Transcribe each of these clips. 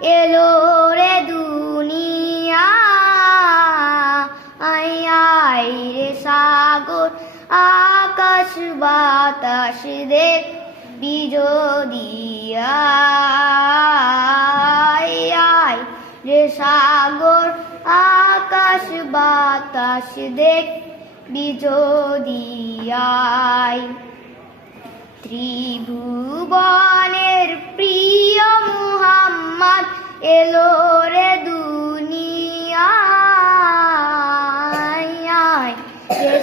এলো রে দুনিয়া। আই রে সাগর, আকাশ বাতাস দেখ বিজোদিয়া। আই রে সাগর, আকাশ বাতাস দেখ বিজোদিয়ায়। ত্রিভুবনের এলো রে দুনিয়ায়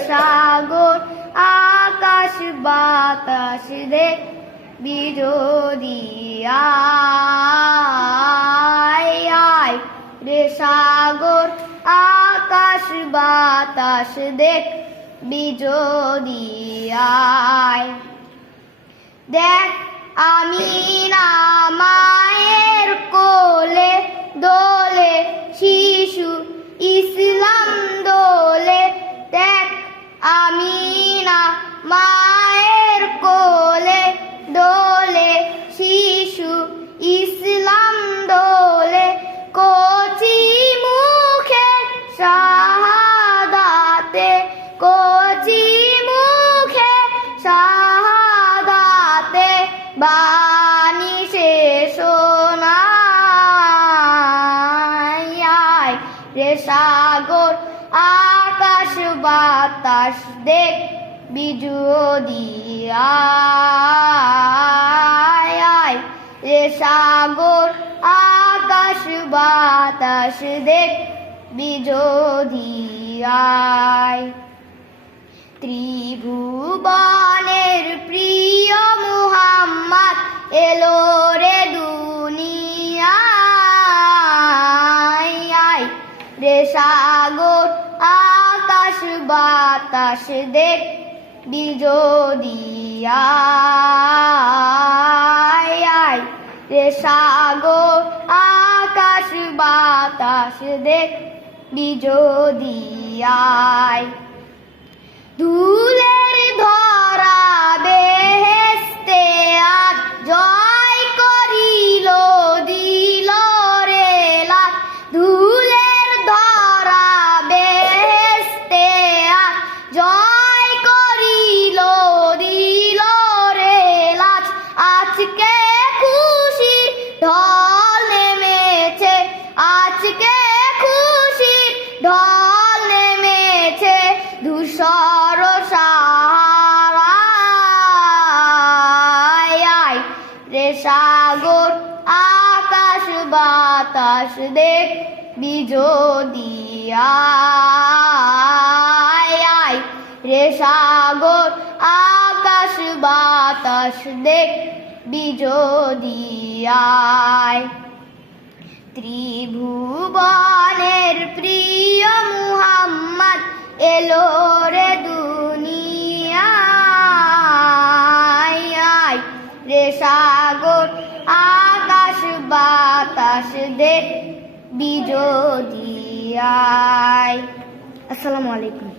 সাগর, আকাশ, বাতাস দেখ বিরোদিয়ায় রে সাগর, আকাশ, বাতাস দেখ বিজোদিয়ায় দেখ আমি বাণী সে শোনায় রে সাগর, আকাশ, বাতাস দেখ বিজুদিয়ায় রে সাগর, আকাশ, বাতাস দেখ বিজোধিয়ায় ত্রিভুবনের বাতাস দেখ বিজোদিয়ায় আয় রে সাগো আকাশ বাতাস দেখ বিজোদিয়ায় ধুলের সাগর, আকাশ, বাতাস দেখ বিজোদিয়ায় রে সাগর, আকাশ, বাতাস দেখ বিজোদিয়ায় ত্রিভুবনের প্রিয় মুহাম্মদ এলো দেখ বিজোদিয়ায়। আসসালামু আলাইকুম।